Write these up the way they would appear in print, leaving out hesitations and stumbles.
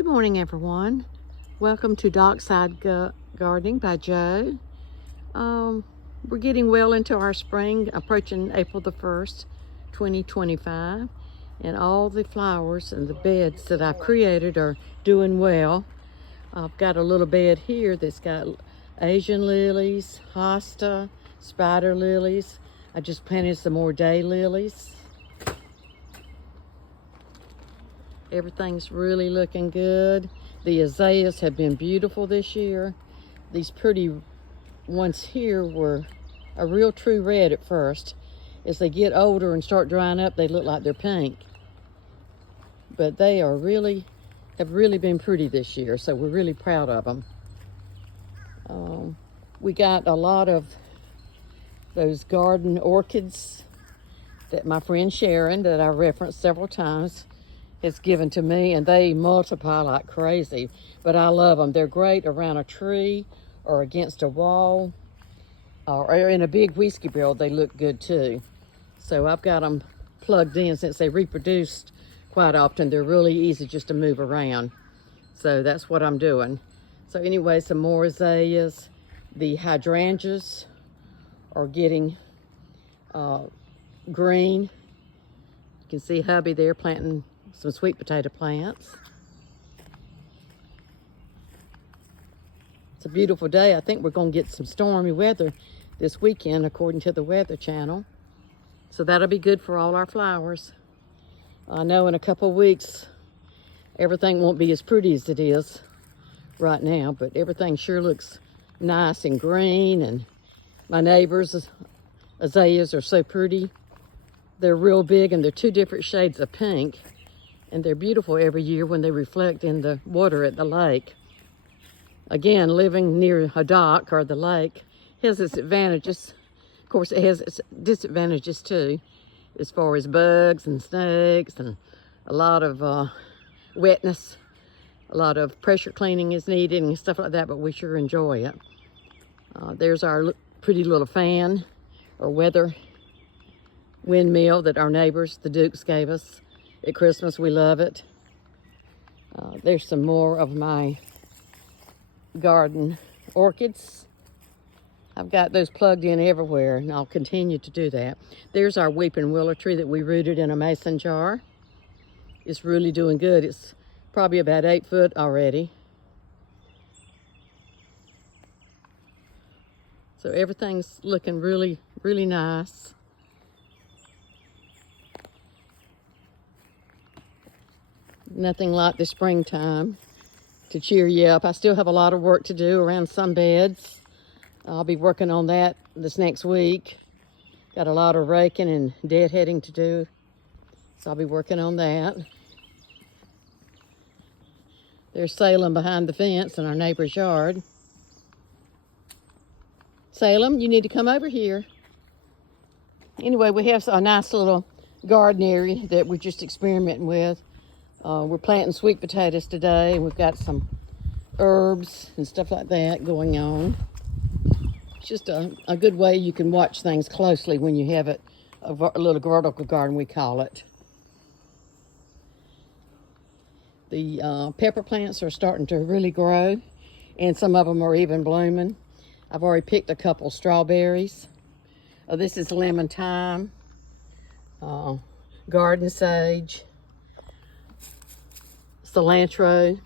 Good morning, everyone. Welcome to Dockside Gardening by Joe. We're getting well into our spring, approaching April the 1st, 2025, and all the flowers and the beds that I've created are doing well. I've got a little bed here that's got Asian lilies, hosta, spider lilies. I just planted some more day lilies. Everything's really looking good. The azaleas have been beautiful this year. These pretty ones here were a real true red at first. As they get older and start drying up, they look like they're pink. But they have really been pretty this year, so we're really proud of them. We got a lot of those garden orchids that my friend Sharon, that I referenced several times, has given to me, and they multiply like crazy. But I love them. They're great around a tree or against a wall or in a big whiskey barrel. They look good too. So I've got them plugged in. Since they reproduced quite often, they're really easy just to move around. So that's what I'm doing. So anyway, some more azaleas. The hydrangeas are getting green. You can see hubby there planting some sweet potato plants. It's a beautiful day. I think we're going to get some stormy weather this weekend, according to the Weather Channel. So that'll be good for all our flowers. I know in a couple of weeks, everything won't be as pretty as it is right now, but everything sure looks nice and green. And my neighbors' azaleas are so pretty. They're real big, and they're two different shades of pink. And they're beautiful every year when they reflect in the water at the lake. Again, living near a dock or the lake has its advantages. Of course, it has its disadvantages too, as far as bugs and snakes and a lot of wetness. A lot of pressure cleaning is needed and stuff like that, but we sure enjoy it. There's our pretty little fan or weather windmill that our neighbors, the Dukes, gave us at Christmas. We love it. There's some more of my garden orchids. I've got those plugged in everywhere, and I'll continue to do that. There's our weeping willow tree that we rooted in a mason jar. It's really doing good. It's probably about 8 foot already. So everything's looking really, really nice. Nothing like the springtime to cheer you up. I still have a lot of work to do around some beds. I'll be working on that this next week. Got a lot of raking and deadheading to do, so I'll be working on that. There's Salem behind the fence in our neighbor's yard. Salem, you need to come over here. Anyway, we have a nice little garden area that we're just experimenting with. We're planting sweet potatoes today, and we've got some herbs and stuff like that going on. It's just a good way you can watch things closely when you have it, a little vertical garden, we call it. The pepper plants are starting to really grow, and some of them are even blooming. I've already picked a couple strawberries. This is lemon thyme, garden sage, cilantro,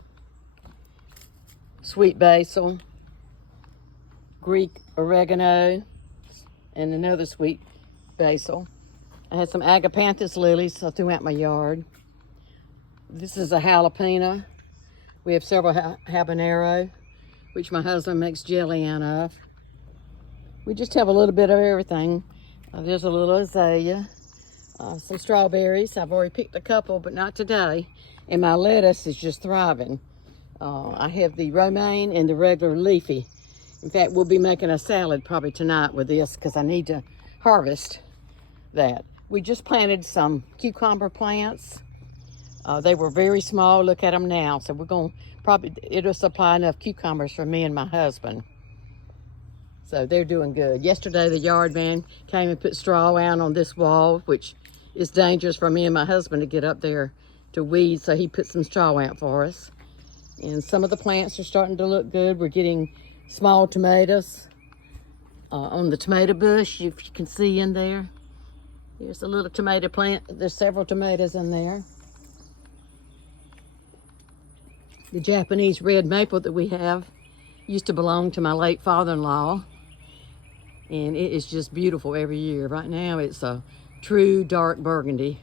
sweet basil, Greek oregano, and another sweet basil. I had some agapanthus lilies throughout my yard. This is a jalapeno. We have several habanero, which my husband makes jelly out of. We just have a little bit of everything. There's a little azalea, some strawberries. I've already picked a couple, but not today. And my lettuce is just thriving. I have the romaine and the regular leafy. In fact, we'll be making a salad probably tonight with this because I need to harvest that. We just planted some cucumber plants. They were very small. Look at them now. So we're going to probably, it'll supply enough cucumbers for me and my husband. So they're doing good. Yesterday, the yard man came and put straw out on this wall, which is dangerous for me and my husband to get up there to weed, so he put some straw out for us. And some of the plants are starting to look good. We're getting small tomatoes on the tomato bush, if you can see in there. Here's a little tomato plant. There's several tomatoes in there. The Japanese red maple that we have used to belong to my late father-in-law. And it is just beautiful every year. Right now it's a true dark burgundy.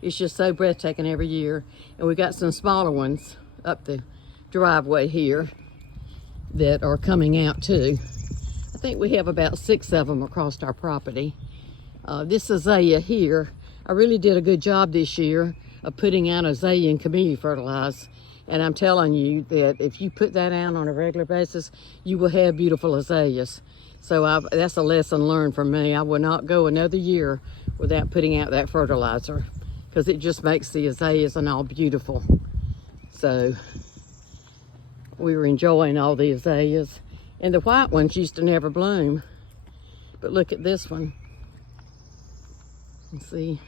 It's just so breathtaking every year. And we've got some smaller ones up the driveway here that are coming out too. I think we have about 6 of them across our property. This azalea here, I really did a good job this year of putting out azalea and community fertilizer. And I'm telling you that if you put that out on a regular basis, you will have beautiful azaleas. So that's a lesson learned from me. I will not go another year without putting out that fertilizer, because it just makes the azaleas and all beautiful. So we were enjoying all the azaleas. And the white ones used to never bloom. But look at this one. You can see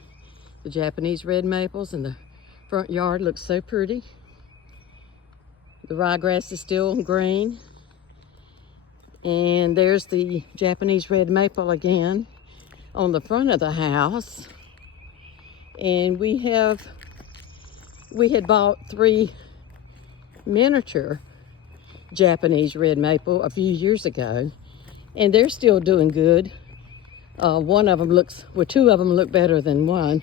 the Japanese red maples in the front yard looks so pretty. The ryegrass is still green. And there's the Japanese red maple again on the front of the house. And we had bought 3 miniature Japanese red maple a few years ago, and they're still doing good. One of them looks, well, 2 of them look better than one,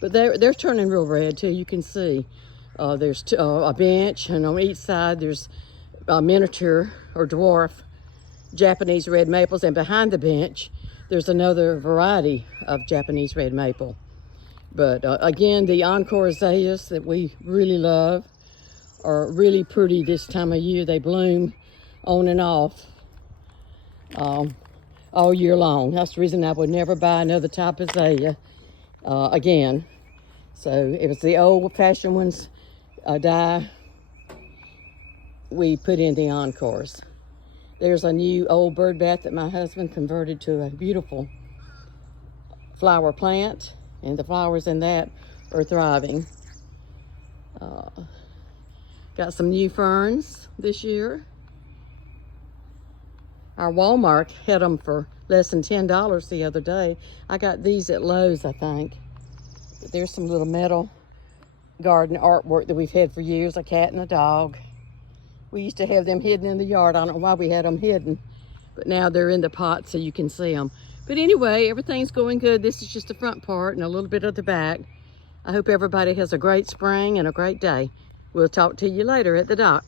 but they're turning real red too. You can see there's a bench, and on each side there's a miniature or dwarf Japanese red maples, and behind the bench there's another variety of Japanese red maple. But again, the Encore azaleas that we really love are really pretty this time of year. They bloom on and off all year long. That's the reason I would never buy another type of azalea again. So it was the old-fashioned ones die, we put in the Encores. There's a new old bird bath that my husband converted to a beautiful flower plant, and the flowers in that are thriving. Got some new ferns this year. Our Walmart had them for less than $10 the other day. I got these at Lowe's, I think. There's some little metal garden artwork that we've had for years, a cat and a dog. We used to have them hidden in the yard. I don't know why we had them hidden, but now they're in the pot so you can see them. But anyway, everything's going good. This is just the front part and a little bit of the back. I hope everybody has a great spring and a great day. We'll talk to you later at the dock.